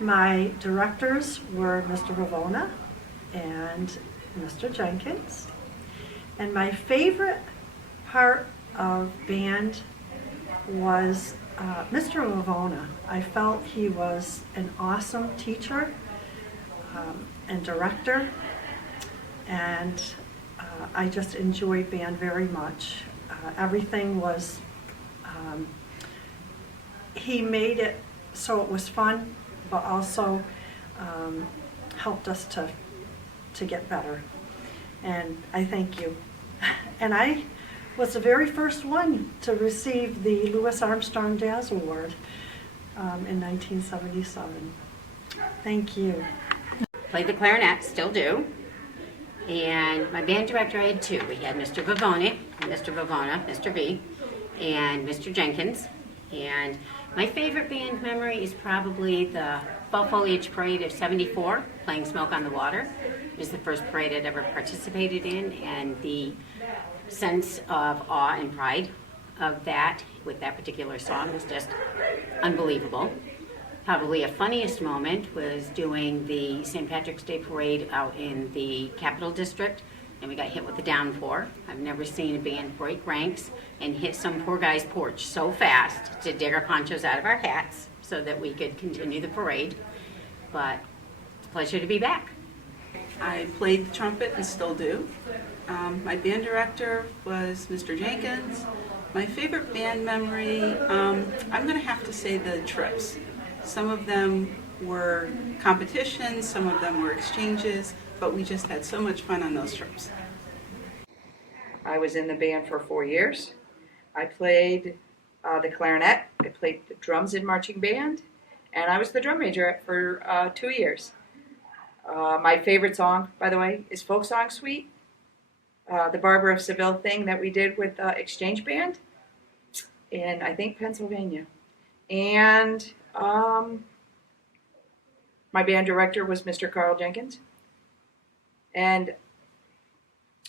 My directors were Mr. Ravona and Mr. Jenkins. And my favorite part of band was Mr. Ravona. I felt he was an awesome teacher and director, and I just enjoyed band very much. Everything was, he made it so it was fun, but also helped us to get better. And I thank you. And I was the very first one to receive the Louis Armstrong Jazz Award in 1977. Thank you. Played the clarinet, still do. And my band director, I had two. We had Mr. Vavona, Mr. V, and Mr. Jenkins. And my favorite band memory is probably the Fall Foliage Parade of '74, playing Smoke on the Water. It was the first parade I'd ever participated in, and the sense of awe and pride of that with that particular song was just unbelievable. Probably a funniest moment was doing the St. Patrick's Day Parade out in the Capital District, and we got hit with the downpour. I've never seen a band break ranks and hit some poor guy's porch so fast to dig our ponchos out of our hats so that we could continue the parade. But it's a pleasure to be back. I played the trumpet and still do. My band director was Mr. Jenkins. My favorite band memory, I'm going to have to say the trips. Some of them were competitions, some of them were exchanges, but we just had so much fun on those trips. I was in the band for 4 years. I played the clarinet, I played the drums in marching band, and I was the drum major for 2 years. My favorite song, by the way, is Folk Song Suite, the Barber of Seville thing that we did with Exchange Band in, I think, Pennsylvania. And my band director was Mr. Carl Jenkins. And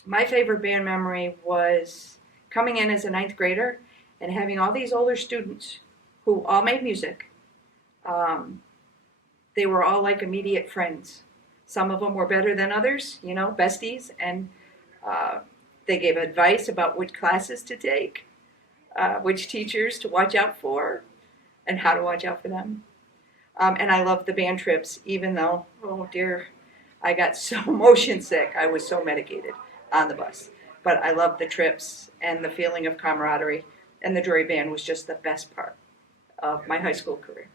my favorite band memory was coming in as a 9th grader and having all these older students who all made music. They were all like immediate friends. Some of them were better than others, you know, besties, and they gave advice about which classes to take, which teachers to watch out for, and how to watch out for them. And I loved the band trips, even though, oh dear, I got so motion sick. I was so medicated on the bus. But I loved the trips and the feeling of camaraderie, and the Drury Band was just the best part of my high school career.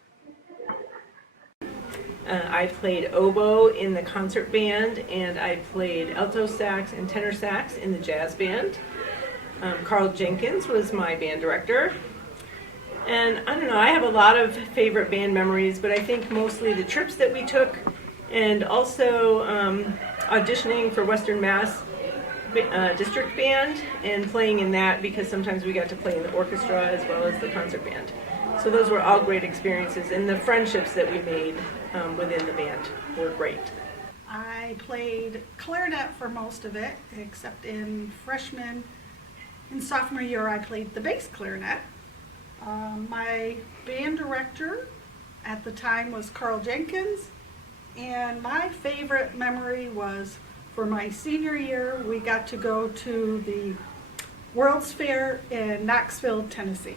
I played oboe in the concert band, and I played alto sax and tenor sax in the jazz band. Carl Jenkins was my band director. And I don't know, I have a lot of favorite band memories, but I think mostly the trips that we took, and also auditioning for Western Mass District Band and playing in that, because sometimes we got to play in the orchestra as well as the concert band. So those were all great experiences, and the friendships that we made within the band were great. I played clarinet for most of it, except in freshman and sophomore year I played the bass clarinet. My band director at the time was Carl Jenkins, and my favorite memory was for my senior year, we got to go to the World's Fair in Knoxville, Tennessee.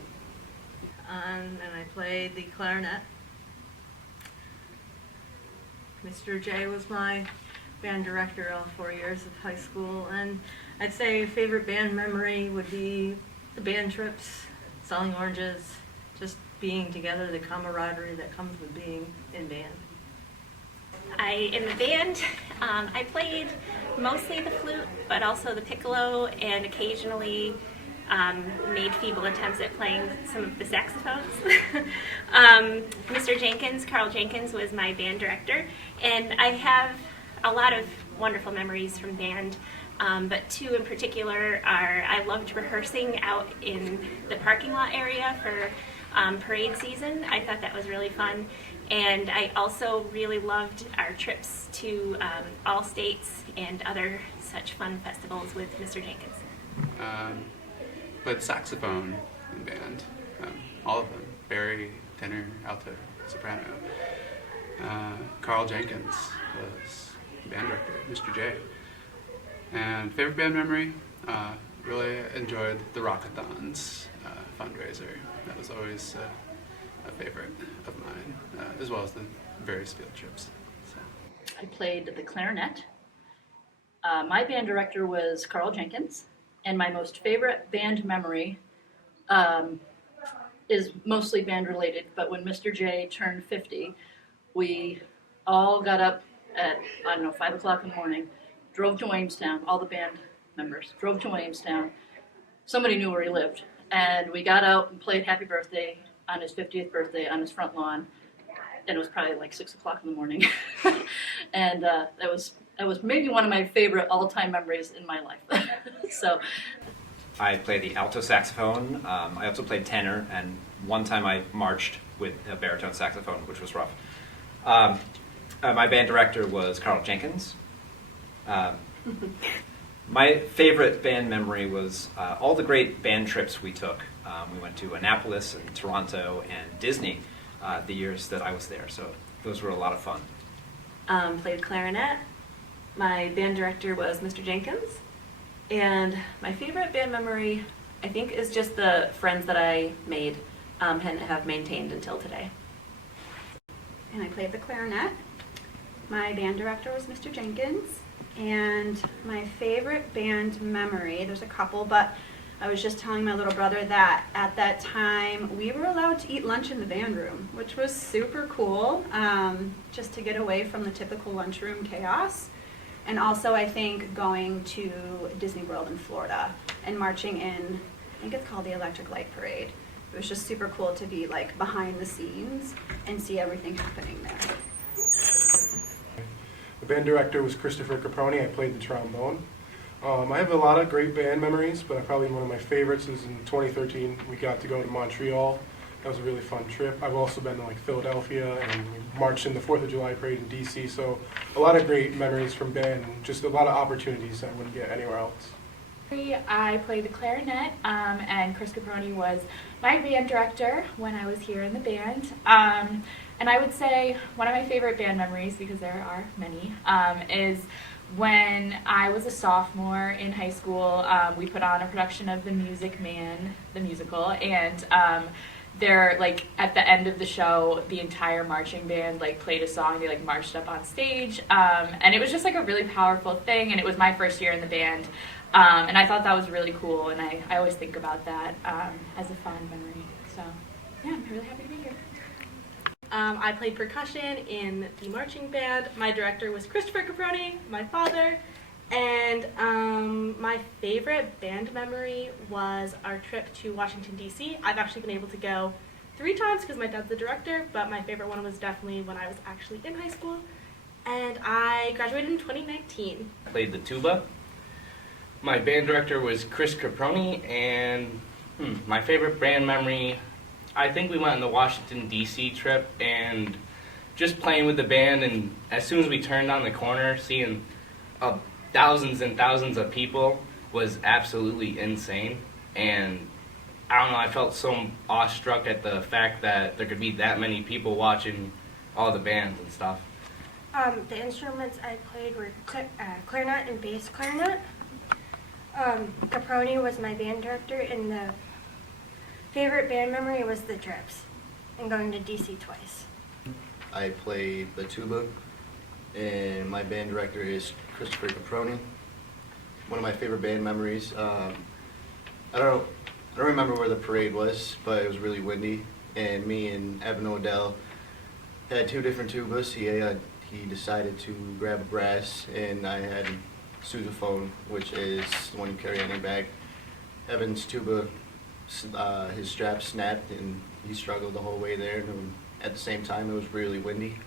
And I played the clarinet. Mr. J was my band director all 4 years of high school, and I'd say favorite band memory would be the band trips, selling oranges, just being together, the camaraderie that comes with being in band. In the band, I played mostly the flute, but also the piccolo, and occasionally made feeble attempts at playing some of the saxophones. Mr. Jenkins, Carl Jenkins, was my band director, and I have a lot of wonderful memories from band, but two in particular are I loved rehearsing out in the parking lot area for parade season. I thought that was really fun. And I also really loved our trips to all states and other such fun festivals with Mr. Jenkins. Played saxophone in band, all of them, bari, tenor, alto, soprano. Carl Jenkins was band director, Mr. J. And favorite band memory, really enjoyed the Rockathons fundraiser. That was always a favorite of mine, as well as the various field trips. So. I played the clarinet. My band director was Carl Jenkins, and my most favorite band memory is mostly band related, but when Mr. J turned 50, we all got up at, 5 o'clock in the morning, drove to Williamstown, all the band members drove to Williamstown. Somebody knew where he lived, and we got out and played Happy Birthday on his 50th birthday on his front lawn, and it was probably like 6 o'clock in the morning. And that was maybe one of my favorite all-time memories in my life. So. I played the alto saxophone. I also played tenor, and one time I marched with a baritone saxophone, which was rough. My band director was Carl Jenkins. My favorite band memory was all the great band trips we took. We went to Annapolis and Toronto and Disney the years that I was there, so those were a lot of fun. Played clarinet. My band director was Mr. Jenkins. And my favorite band memory, I think, is just the friends that I made and have maintained until today. And I played the clarinet. My band director was Mr. Jenkins. And my favorite band memory, there's a couple, but I was just telling my little brother that at that time we were allowed to eat lunch in the band room, which was super cool, just to get away from the typical lunchroom chaos. And also, I think going to Disney World in Florida and marching in, I think it's called the Electric Light Parade. It was just super cool to be like behind the scenes and see everything happening there. The band director was Christopher Caproni. I played the trombone. I have a lot of great band memories, but probably one of my favorites is in 2013. We got to go to Montreal. That was a really fun trip. I've also been to like Philadelphia, and we marched in the 4th of July parade in DC. So a lot of great memories from band, and just a lot of opportunities I wouldn't get anywhere else. I played the clarinet, and Chris Caproni was my band director when I was here in the band. And I would say one of my favorite band memories, because there are many, is when I was a sophomore in high school. We put on a production of The Music Man, the musical, and they're like at the end of the show, the entire marching band like played a song. They like marched up on stage, and it was just like a really powerful thing. And it was my first year in the band, and I thought that was really cool. And I always think about that as a fond memory. So yeah, I'm really happy to be here. I played percussion in the marching band. My director was Christopher Caproni, my father. And my favorite band memory was our trip to Washington, D.C. I've actually been able to go 3 times because my dad's the director, but my favorite one was definitely when I was actually in high school. And I graduated in 2019. I played the tuba. My band director was Chris Caproni, and my favorite band memory, I think we went on the Washington, D.C. trip, and just playing with the band, and as soon as we turned on the corner, seeing thousands and thousands of people was absolutely insane. And I don't know, I felt so awestruck at the fact that there could be that many people watching all the bands and stuff. The instruments I played were clarinet and bass clarinet. Caproni was my band director, and the favorite band memory was the trips and going to DC twice. I played the tuba, and my band director is Christopher Caproni. One of my favorite band memories, I don't remember where the parade was, but it was really windy, and me and Evan Odell had 2 different tubas. He decided to grab a brass, and I had sousaphone, which is the one you carry on your back. Evan's tuba, his strap snapped, and he struggled the whole way there. And at the same time, it was really windy.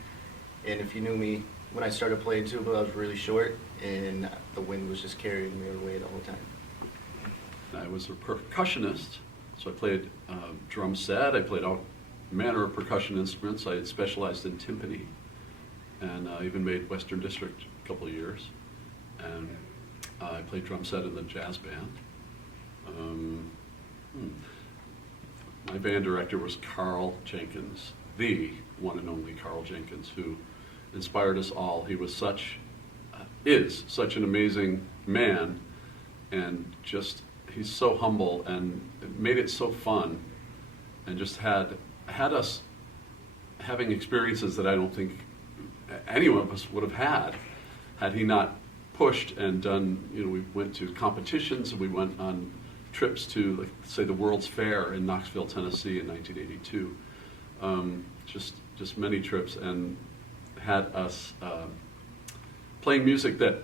And if you knew me, when I started playing tuba, I was really short, and the wind was just carrying me away the whole time. I was a percussionist, so I played drum set. I played all manner of percussion instruments. I had specialized in timpani, and I even made Western District a couple of years. And I played drum set in the jazz band. My band director was Carl Jenkins, the one and only Carl Jenkins, who inspired us all. He was is such an amazing man, and just, he's so humble and made it so fun, and just had us having experiences that I don't think any one of us would have had he not pushed and done. We went to competitions, and we went on trips to, like, say, the World's Fair in Knoxville, Tennessee in 1982. Just many trips, and had us playing music that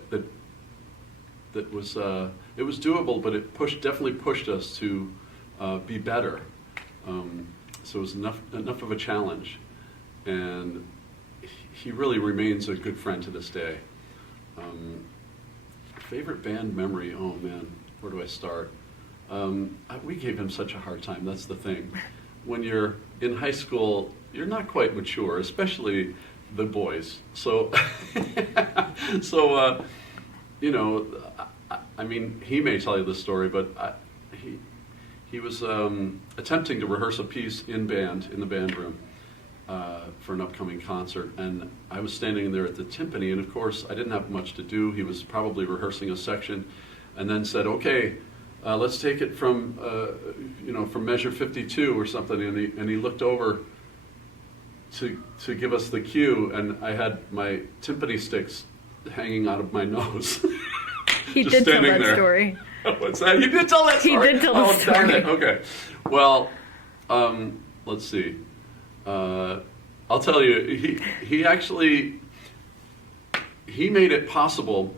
was it was doable, but it definitely pushed us to be better. So it was enough of a challenge, and he really remains a good friend to this day. Favorite band memory? Oh man, where do I start? We gave him such a hard time. That's the thing. When you're in high school, you're not quite mature, especially the boys. So, I mean, he may tell you the story, but he was attempting to rehearse a piece in the band room, for an upcoming concert, and I was standing there at the timpani, and of course I didn't have much to do. He was probably rehearsing a section, and then said, "Okay, let's take it from from measure 52 or something," and he looked over to give us the cue, and I had my timpani sticks hanging out of my nose. He Just did tell standing that there. story. What's that? You did tell that story? He did tell the story. Darn it. Okay. Well, let's see. I'll tell you, he actually made it possible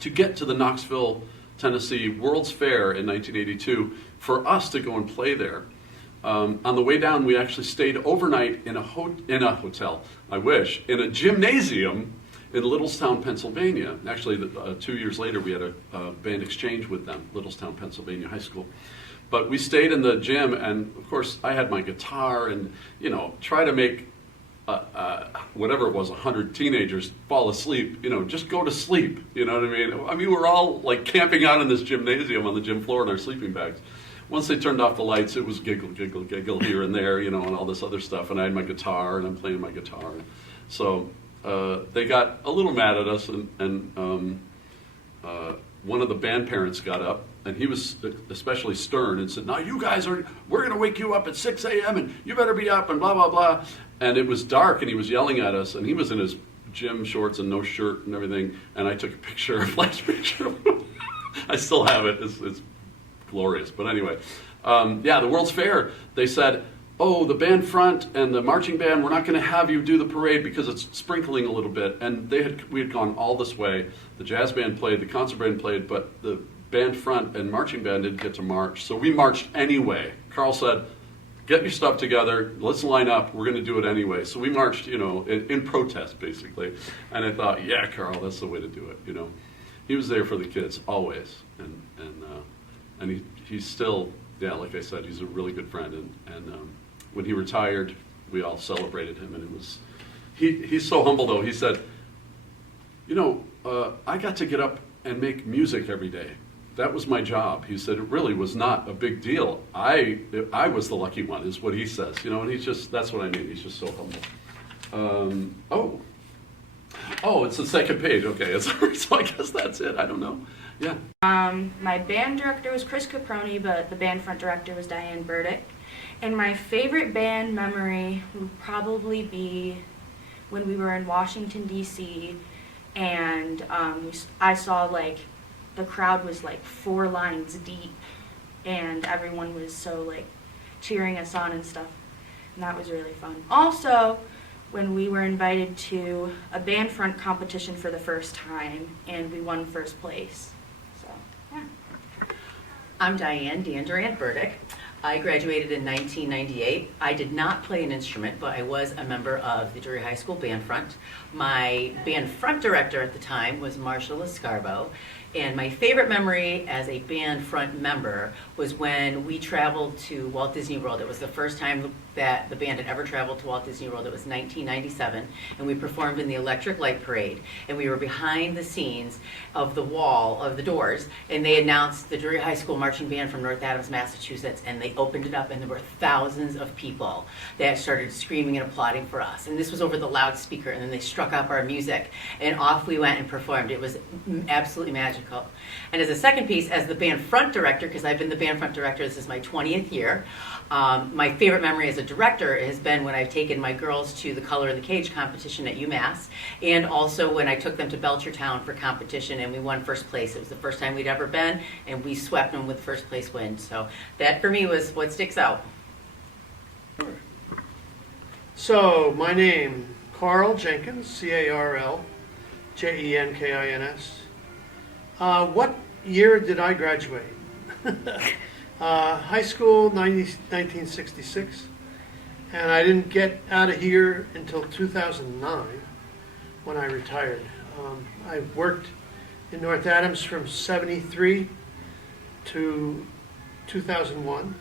to get to the Knoxville, Tennessee World's Fair in 1982 for us to go and play there. On the way down, we actually stayed overnight in a hotel. I wish, in a gymnasium in Littlestown, Pennsylvania. Actually, 2 years later, we had a band exchange with them, Littlestown, Pennsylvania High School. But we stayed in the gym, and of course, I had my guitar, and try to make whatever it was, 100 teenagers fall asleep. Just go to sleep. You know what I mean? I mean, we're all like camping out in this gymnasium on the gym floor in our sleeping bags. Once they turned off the lights, it was giggle, giggle, giggle here and there, and all this other stuff. And I had my guitar, and I'm playing my guitar. So they got a little mad at us, and one of the band parents got up, and he was especially stern and said, "Now you guys we're going to wake you up at 6 a.m. and you better be up," and blah, blah, blah. And it was dark, and he was yelling at us, and he was in his gym shorts and no shirt and everything, and I took a flash picture of him. I still have it. It's glorious. But anyway, the World's Fair, they said, "Oh, the band front and the marching band, we're not going to have you do the parade because it's sprinkling a little bit." And we had gone all this way. The jazz band played, the concert band played, but the band front and marching band didn't get to march. So we marched anyway. Carl said, "Get your stuff together, let's line up, we're going to do it anyway." So we marched, in protest, basically. And I thought, yeah, Carl, that's the way to do it, He was there for the kids, always. And he's still, like I said, he's a really good friend. And when he retired, we all celebrated him, and it was, he's so humble, though. He said, I got to get up and make music every day. That was my job. He said it really was not a big deal. I was the lucky one, is what he says. And that's what I mean. He's just so humble. It's the second page. Okay, so I guess that's it. I don't know. Yeah. My band director was Chris Caproni, but the band front director was Diane Burdick. And my favorite band memory would probably be when we were in Washington, D.C., and I saw, the crowd was 4 lines deep, and everyone was so cheering us on and stuff, and that was really fun. Also, when we were invited to a band front competition for the first time, and we won first place. So, yeah. I'm Dan Durant Burdick. I graduated in 1998. I did not play an instrument, but I was a member of the Drury High School band front. My band front director at the time was Marshall Escarbo, And my favorite memory as a band front member was when we traveled to Walt Disney World. It was the first time that the band had ever traveled to Walt Disney World. It was 1997, and we performed in the Electric Light Parade. And we were behind the scenes of the wall of the doors, and they announced the Drury High School Marching Band from North Adams, Massachusetts, and they opened it up, and there were thousands of people that started screaming and applauding for us. And this was over the loudspeaker, and then they struck up our music, and off we went and performed. It was absolutely magical. And as a second piece, as the band front director, because I've been the band front director, this is my 20th year, my favorite memory as a director has been when I've taken my girls to the Color in the Cage competition at UMass, and also when I took them to Belchertown for competition and we won first place. It was the first time we'd ever been, and we swept them with first place win. So that for me was what sticks out. So my name, Carl Jenkins, C-A-R-L Jenkins. What year did I graduate? High school, 1966. And I didn't get out of here until 2009 when I retired. I worked in North Adams from 73 to 2001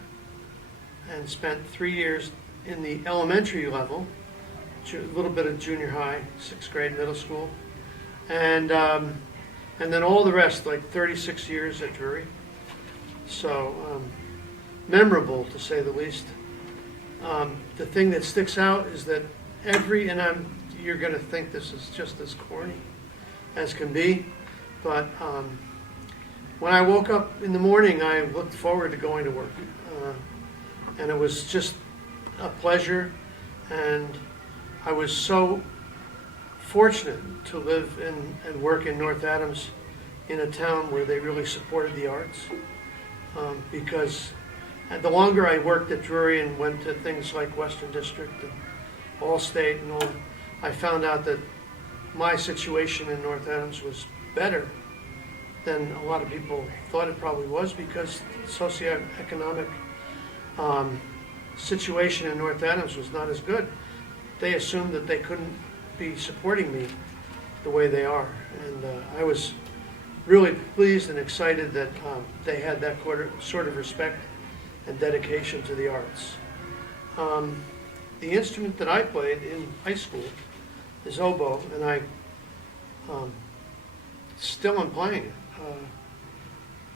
and spent 3 years in the elementary level, a little bit of junior high, 6th grade, middle school, and then all the rest, like 36 years at Drury. So memorable, to say the least. The thing that sticks out is that you're going to think this is just as corny as can be, but when I woke up in the morning, I looked forward to going to work. And it was just a pleasure, and I was so fortunate to live and work in North Adams in a town where they really supported the arts, because the longer I worked at Drury and went to things like Western District and Allstate and all, I found out that my situation in North Adams was better than a lot of people thought it probably was, because the socioeconomic situation in North Adams was not as good. They assumed that they couldn't be supporting me the way they are, and I was really pleased and excited that they had that sort of respect and dedication to the arts. The instrument that I played in high school is oboe, and I still am playing it.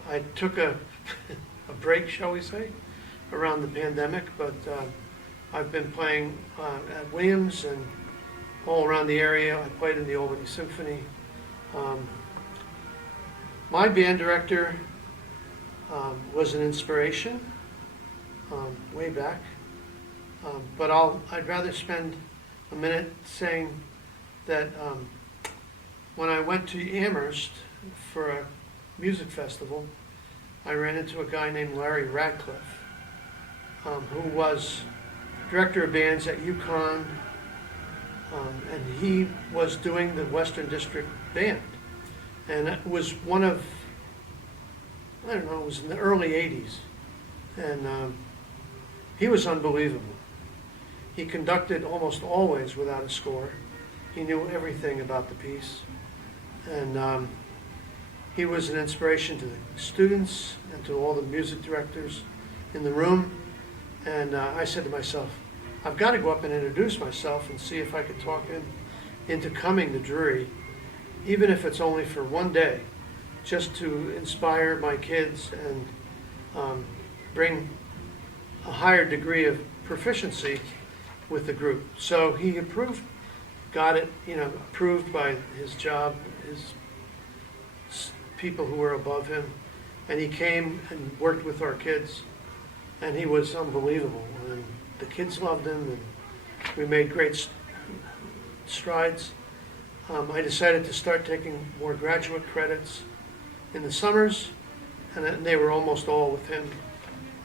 I took a break, shall we say, around the pandemic, but I've been playing at Williams and all around the area. I played in the Albany Symphony. My band director was an inspiration way back, but I'd rather spend a minute saying that when I went to Amherst for a music festival, I ran into a guy named Larry Ratcliffe, who was director of bands at UConn, and he was doing the Western District Band. And it was one of, I don't know, it was in the early 80s. And he was unbelievable. He conducted almost always without a score. He knew everything about the piece. And he was an inspiration to the students and to all the music directors in the room. And I said to myself, I've got to go up and introduce myself and see if I could talk him into coming to Drury, even if it's only for one day, just to inspire my kids and bring a higher degree of proficiency with the group. So he approved, got it, approved by his job, his people who were above him, and he came and worked with our kids, and he was unbelievable. And the kids loved him, and we made great strides. I decided to start taking more graduate credits in the summers, and they were almost all with him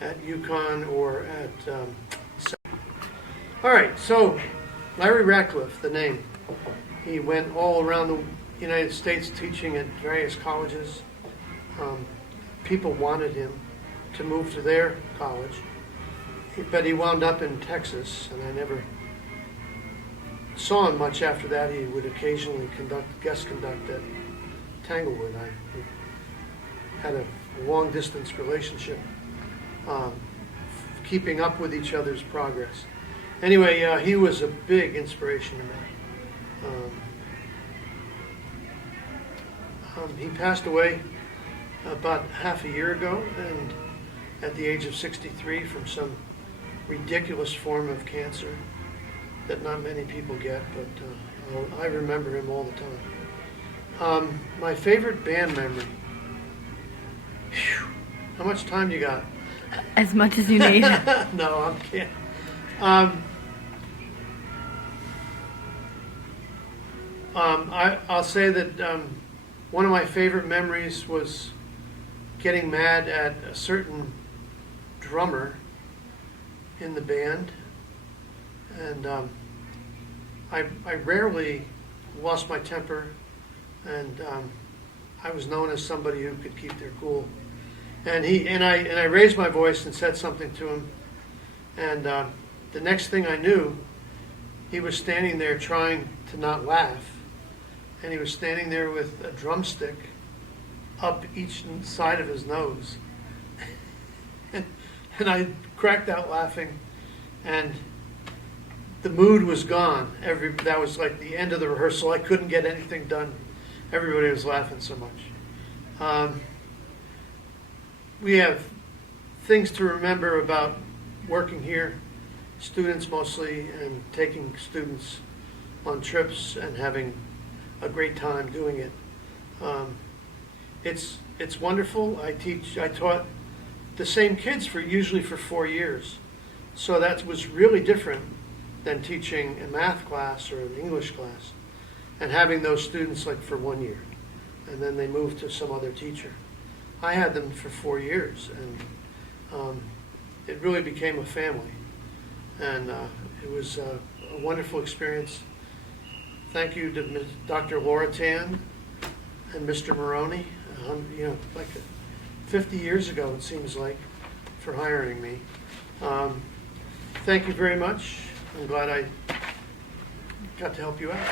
at UConn or at... All right, so Larry Ratcliffe, the name. He went all around the United States teaching at various colleges. People wanted him to move to their college, but he wound up in Texas, and I never saw him much after that. He would occasionally guest conduct at Tanglewood. had a long-distance relationship, keeping up with each other's progress. Anyway, he was a big inspiration to me. He passed away about half a year ago, and at the age of 63 from some ridiculous form of cancer that not many people get, but I remember him all the time. My favorite band memory. Whew. How much time you got? As much as you need. No, I'm kidding. I'll say that one of my favorite memories was getting mad at a certain drummer in the band, and I rarely lost my temper, and I was known as somebody who could keep their cool. And I raised my voice and said something to him, and the next thing I knew, he was standing there trying to not laugh, and he was standing there with a drumstick up each side of his nose. And I cracked out laughing, and the mood was gone. That was like the end of the rehearsal. I couldn't get anything done. Everybody was laughing so much. We have things to remember about working here, students mostly, and taking students on trips and having a great time doing it. It's wonderful. I taught the same kids usually for 4 years. So that was really different than teaching a math class or an English class and having those students like for 1 year. And then they moved to some other teacher. I had them for 4 years, and it really became a family. And it was a wonderful experience. Thank you to Dr. Laura Tan and Mr. Maroney, like 50 years ago, it seems like, for hiring me. Thank you very much. I'm glad I got to help you out.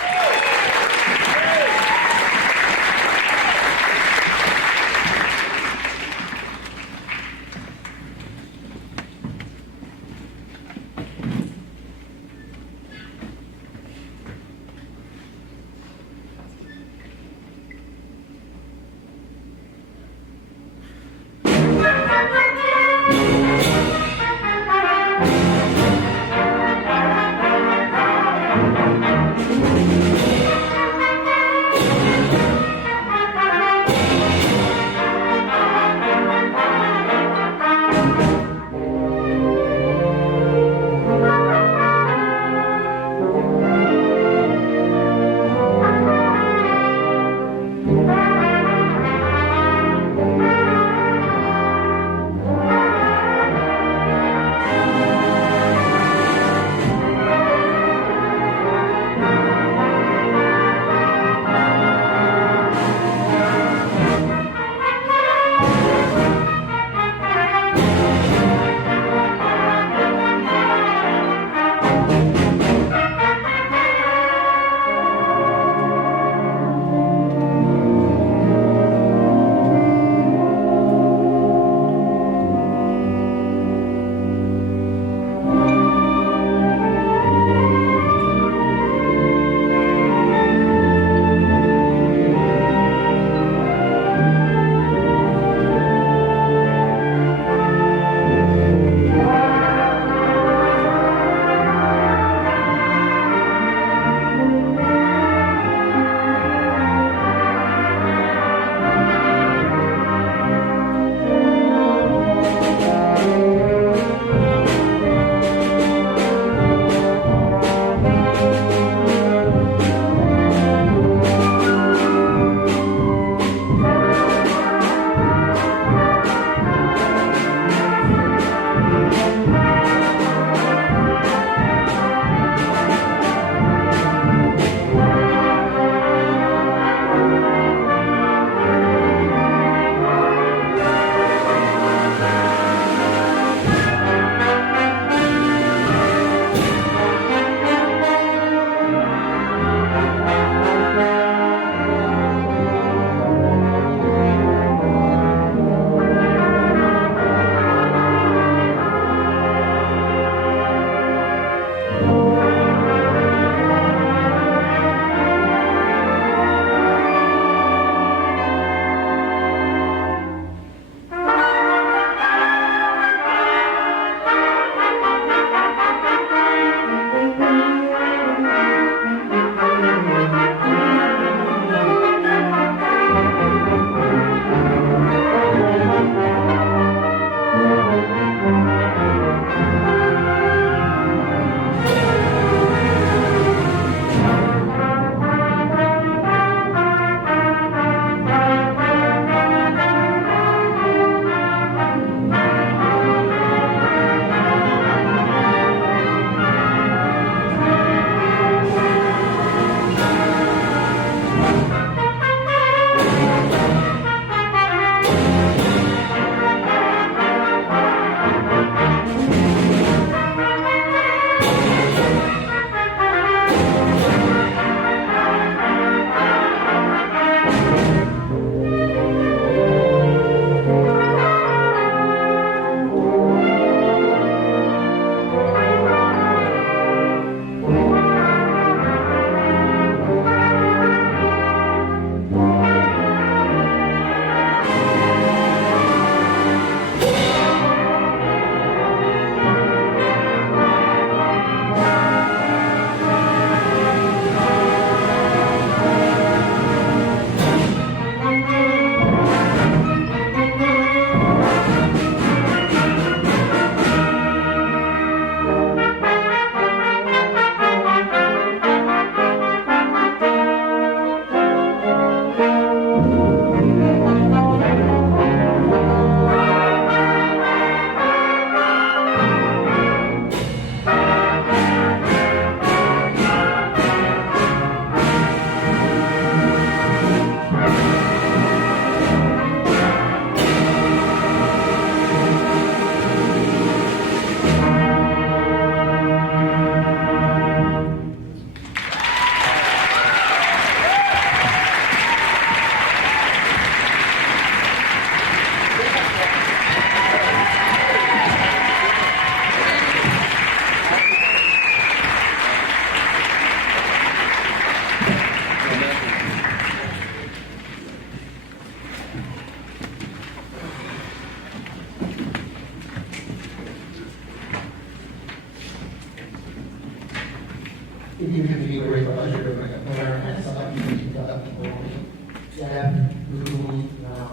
Deb, Lou,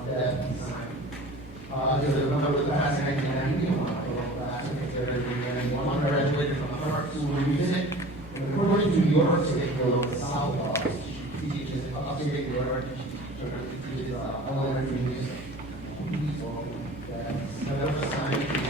Deb, and Simon. There's a member of the class in 1990, one of the class in 1930, and one graduated from Harvard School of Music. And according to New York State Bill of the South Laws, she teaches upstate New York. She teaches elementary music. Please welcome Deb, Simon.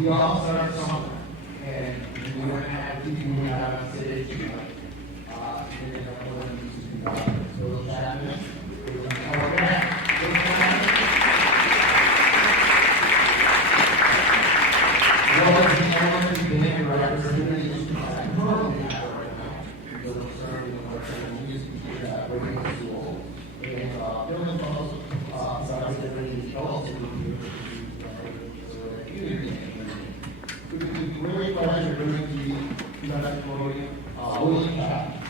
we all start somewhere, and we want to have people who have on stage, and then everyone needs to be so those happening. Really pleasure bringing to you William Cap.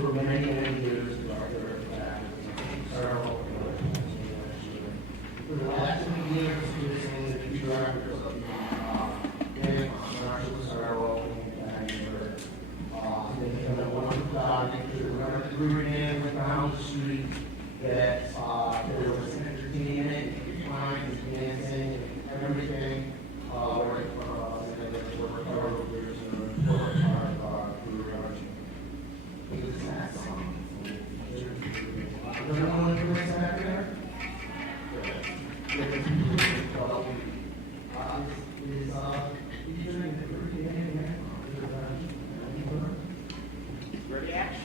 for many, many years, director of that. For the last 2 years, he was one of the future directors of and Marshall Sarro and they have a wonderful job. Remember the Drury band went down the street that there was entertainment, fun, dancing, everything. Right for us, and then they worked hard over years and worked hard through arching. It was that song. Does anyone want to do this back there? Ready, action.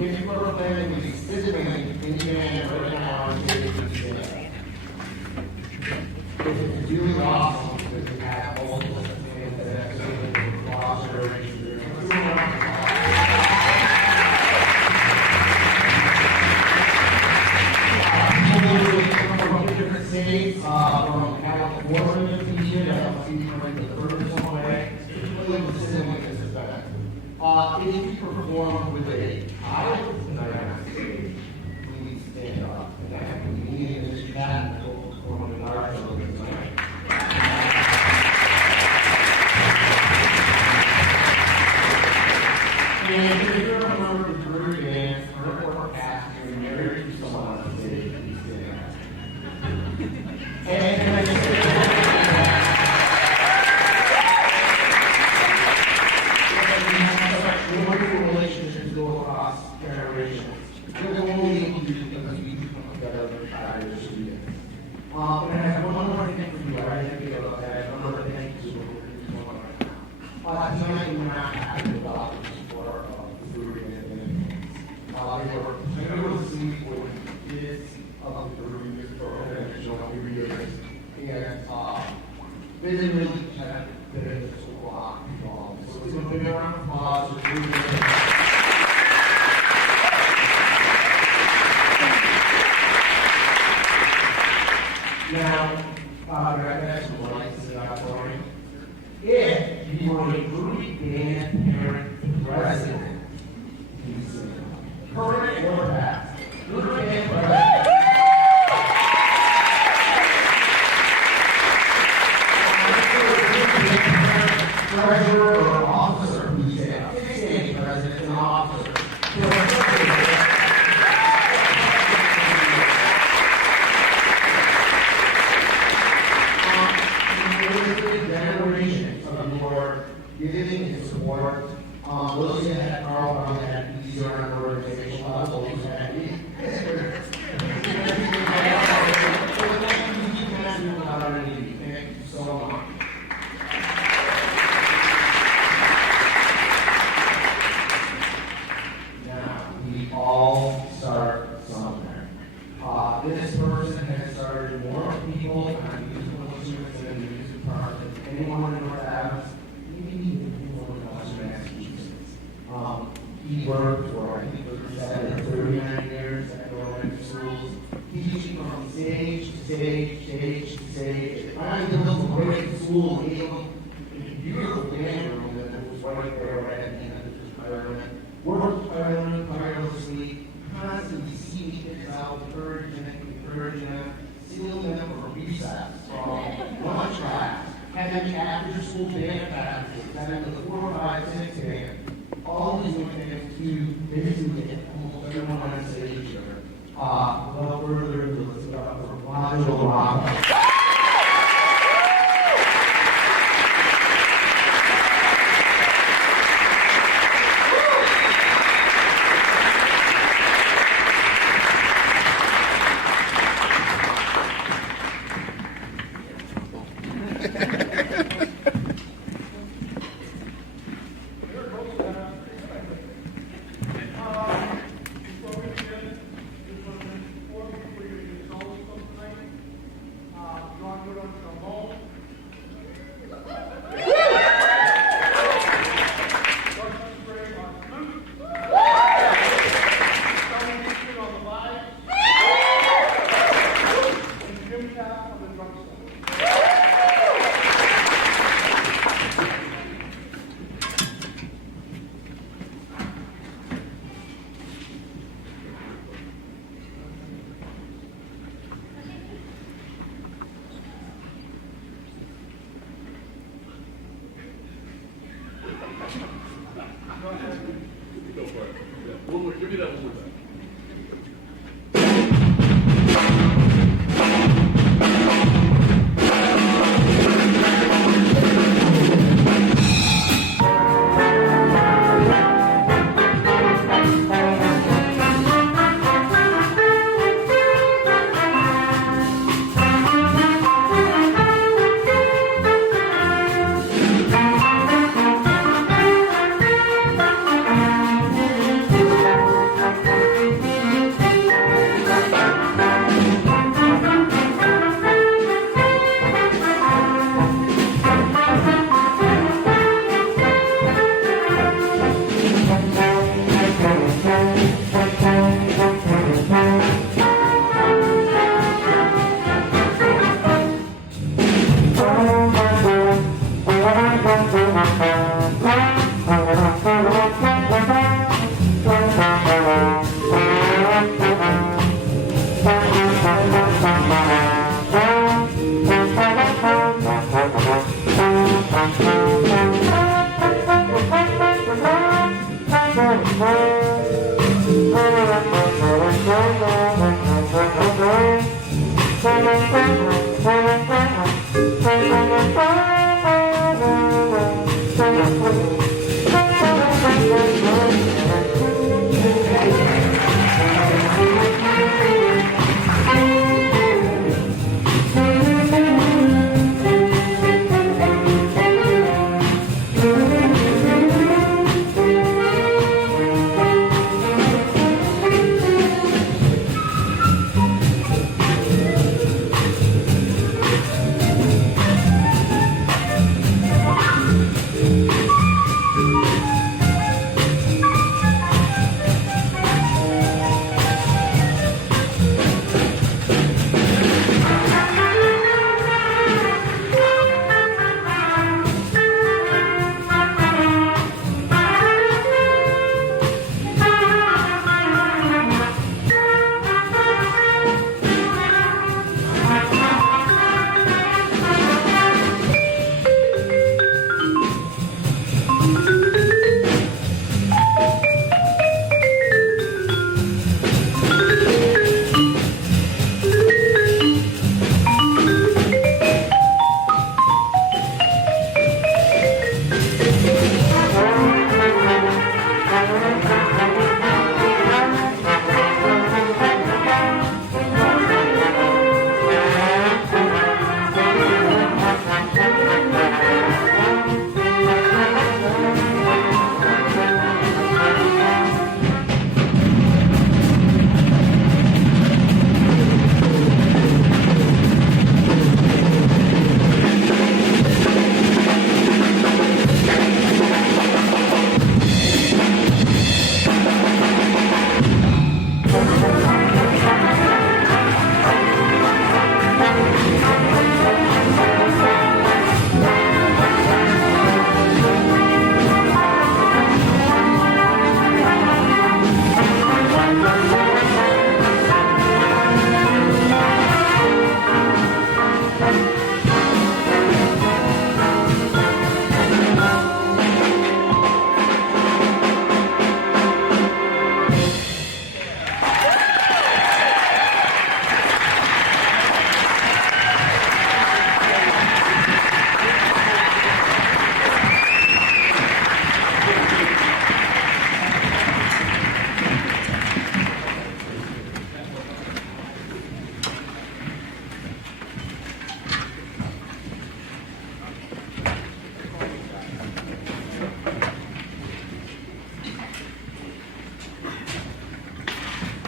If you were planning to be visiting Indiana right now, it's really awesome because we have all the things that foster different states, from California to here, from the furthest away. It's really consistent with this event. If you perform with a title tonight, please stand up. And that will be me and Mr. Chapman will perform with our children tonight. And if you're a member of the Drury dance, or past you're married to someone on stage, please stand. And I just wonderful relationships go across generations. We're the only able to do because we come together for 5 years a year. And I have one more thing for you. I didn't think about that. I remember the thank you. Tonight we're not happy about the support of the Drury they were asleep for the kids of the Drury music program every year. And they didn't really have to get into school block involved. So it's a big round of applause for Drury. Now, I got some lights in the auditorium. If you were a Drury band parent president, please say current or past. Drury band president. Treasurer or officer, please say. Fixing president and officer. Generations of your giving and support. Those who had Carl Brown had easier on an organizational level, those who had me. Thank you so much. Now, we all start somewhere. This person has started more people on musical instruments than the music department than anyone in North Adams, maybe even people in Western Massachusetts. He worked for, I think, 39 years at elementary schools, teaching from stage to stage, stage to stage. Finally built a great school, and gave them a beautiful band room that was right there right at the end of his retirement. Worked tirelessly, constantly seeking kids out, encouraging them, sealing them for recess from lunch class, having after school band practice, having the 4, 5, 6 band. All these things to basically get everyone on stage here. Without further ado, let's go for Roger Rock. Go for it. Yeah. One more. Give me that one more time. Thank you.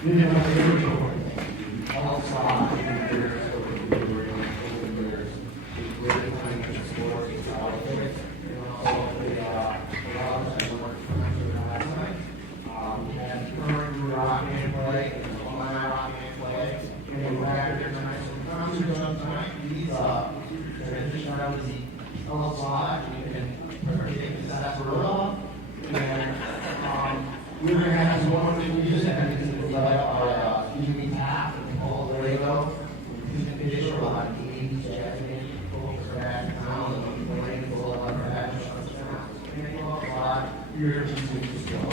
Then my favorite toys, outside, there's great financial sports, outfits, all of the clubs I worked for last night. We had current rock and play, and online rock and play, and we're back there tonight. So concerts on tonight, these transition out of the outside, you can partake the sarsaparilla, and we're going to have some wonderful music. I think it's like our evening path and all the Lego. We finish a lot of the 80s jazz band folks are back in town and we're playing full of our fashion sounds. And a lot of your music as well.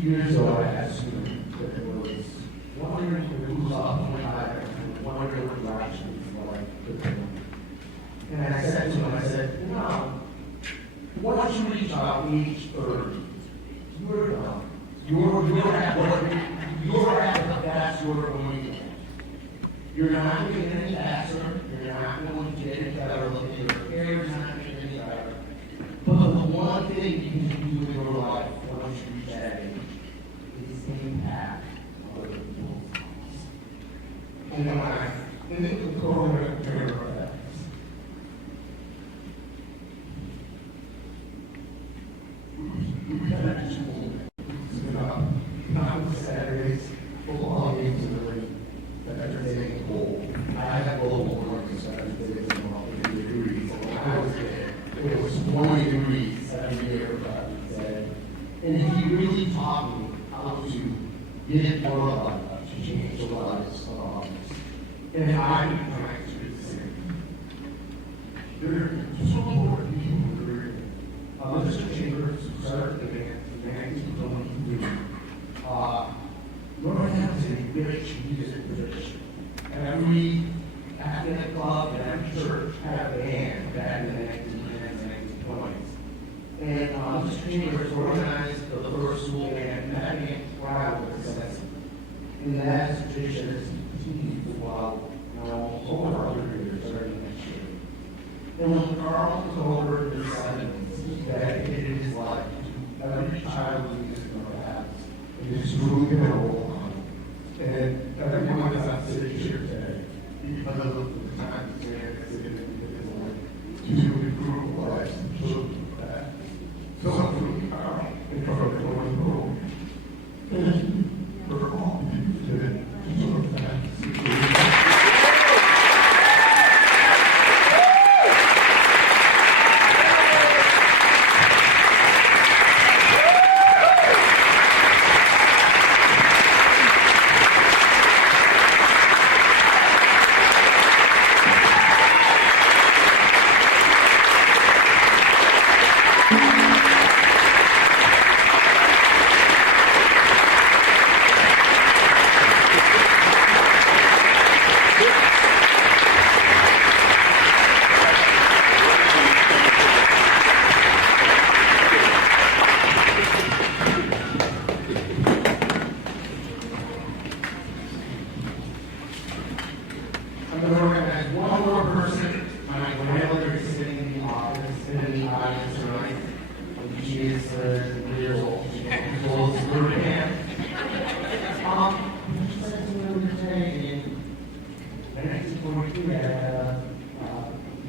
Years ago, I had a student that was wondering who's up 25 and wondering what direction was like. And I said to him, I said, you know, once you reach about age 30, you're done. You're at the best you're going to get. You're not going to get any faster. You're not going to get any better looking. Your hair is not going to get any better. But the one thing you can do in your life once you reach that age is impact other people's lives. And when I think of corporate effects, not Saturdays, football games are really Saturday cold. I had global warming Saturdays in the degrees. When I was there, it was 20 degrees every year, I would say. And he really taught me how to get more life, to change the lives of others. And I'm trying to do the same. There are so many people here. Mr. Chambers, who started the band in 1923, Northam is a rich music tradition. Every academic club and every church had a band back in the 1910s and 1920s. And Mr. Chambers organized the first school band, and that band traveled extensively. And that tradition has continued throughout over 100 years, starting next year. And when Carl was over in his 70s, he dedicated his life to every child who music has. And just grew him a role on it. And everyone is on stage here today because of the time he spent to improve the lives of children that so from Carl and from everyone in the world. Thank you for all you did to sort that. I'm going to recognize one more person. My grandmother is sitting in the office, in the audience tonight. She is years old. She's as old as Drury. She said to me today in 1942 that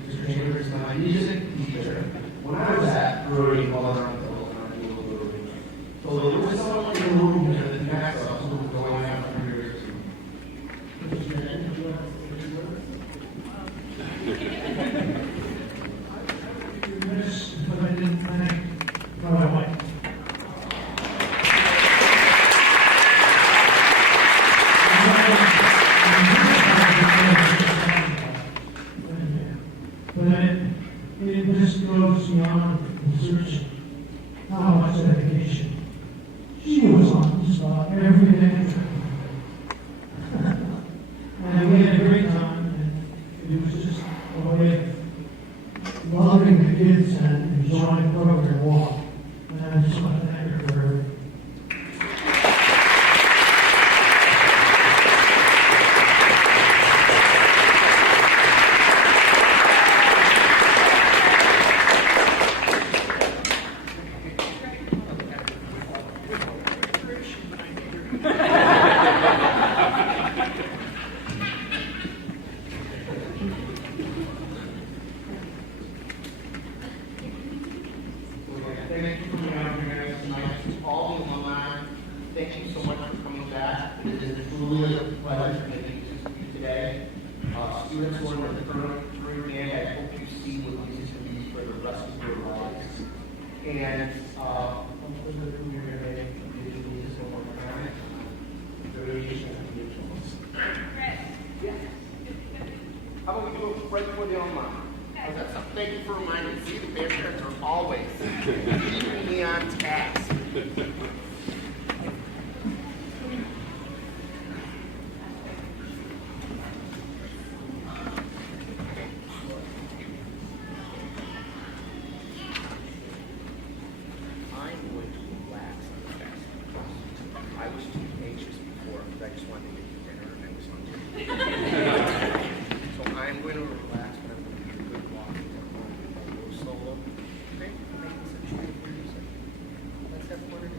Mr. Chambers, my music teacher, when I was at Drury, so there was someone in the room here that next to us who was going out for years. But I didn't thank my wife. But it just goes beyond research. How much dedication. She was on just about every day. And we had a great time, and it was just a way of loving the kids and enjoying the program walk. And I just want to thank her for her. really a pleasure to introduce you today. Students who are in the current Drury band, I hope you see what music can be for the rest of your lives. And hopefully you're going to make music one more time. Variation of the influence. How about we do it right before the online? How's that sound? Thank you for reminding me. The band parents are always keeping me on task. I'm going to relax on the fast. I was too anxious before because I just wanted to get to dinner and I was hungry. So I'm going to relax, but I'm going to do a good walk. I'll go solo. Okay? Making some music. Let's have fun and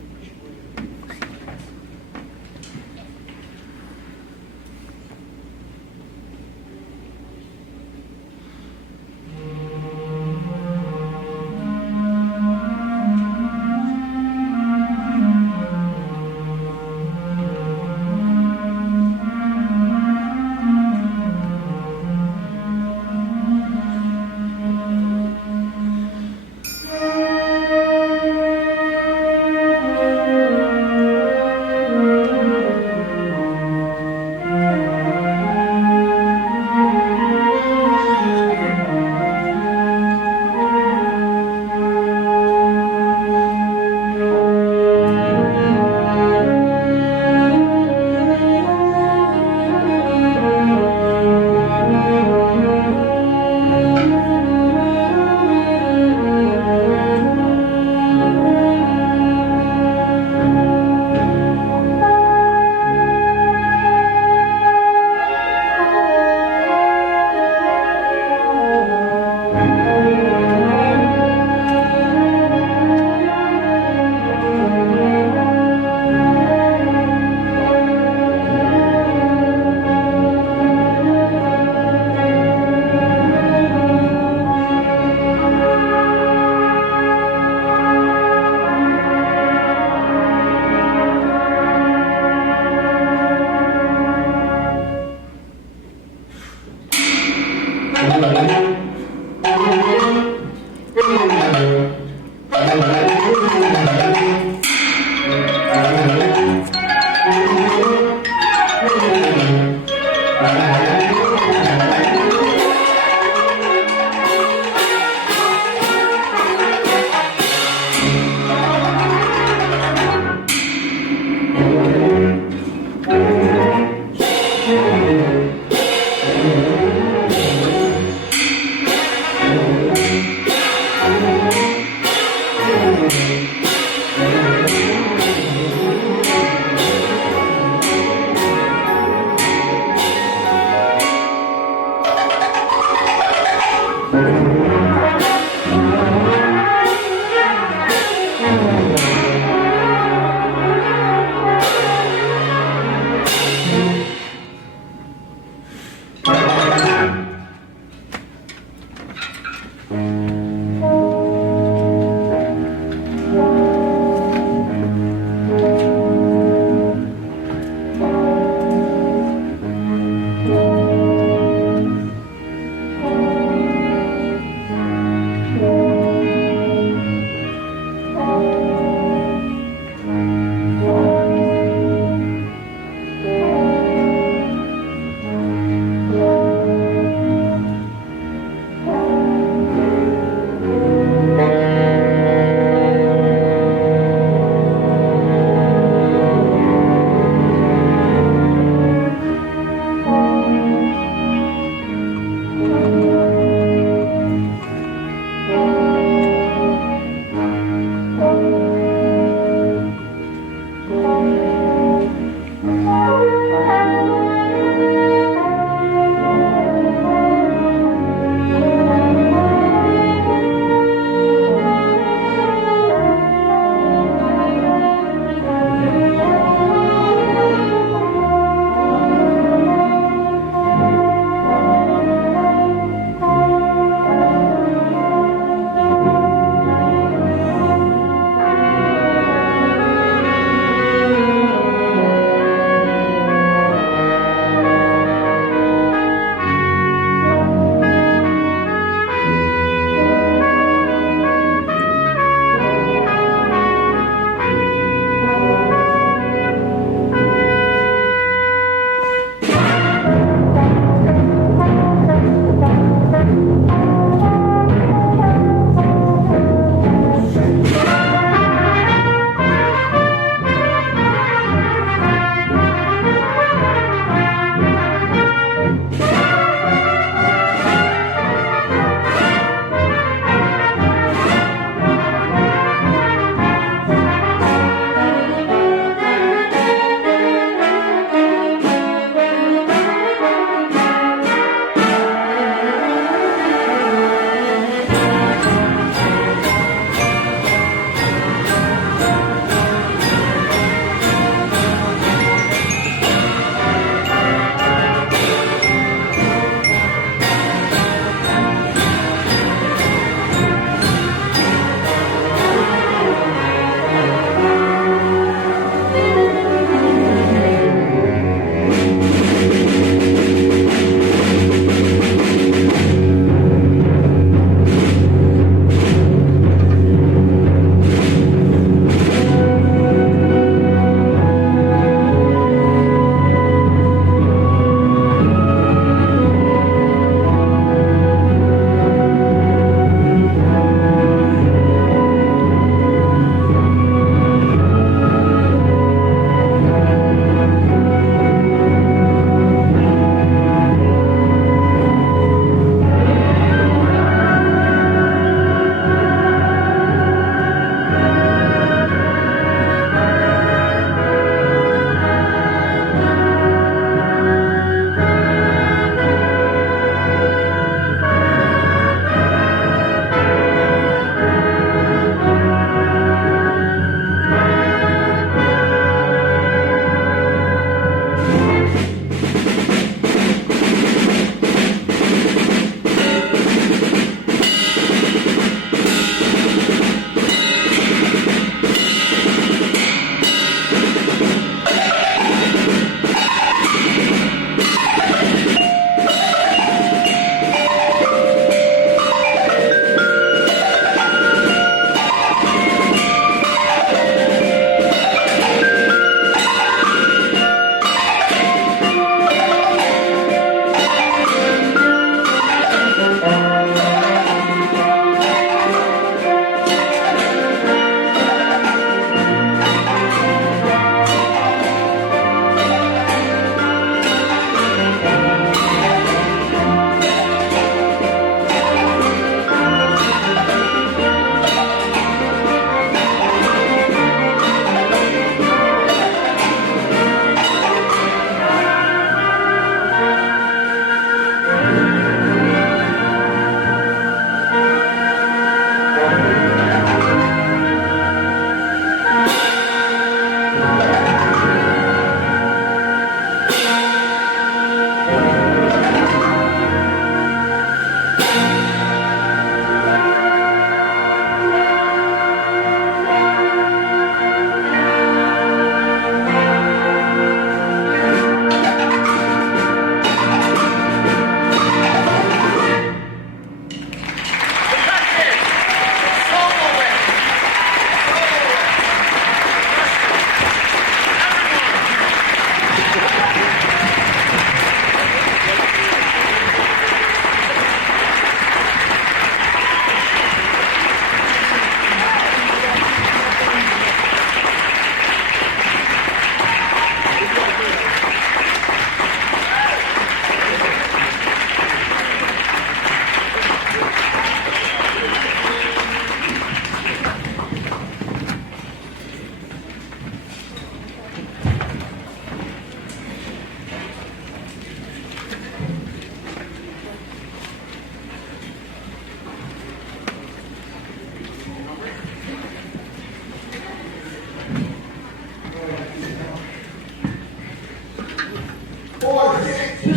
4, 6, 2,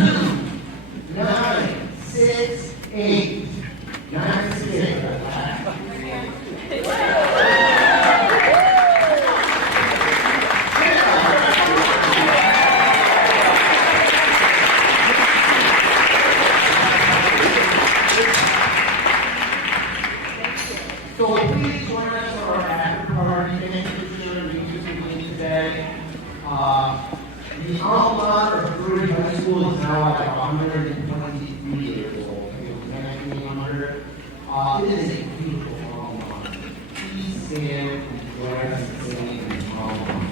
9, 6, 8, 9, 6. So please join us for our after party. Thank you for sharing music with me today. The alma mater of Drury High School is now at 123 years old. I think it was 1900. It is a beautiful alma mater. Please stand and join us in singing the alma mater.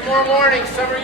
Tomorrow morning, summer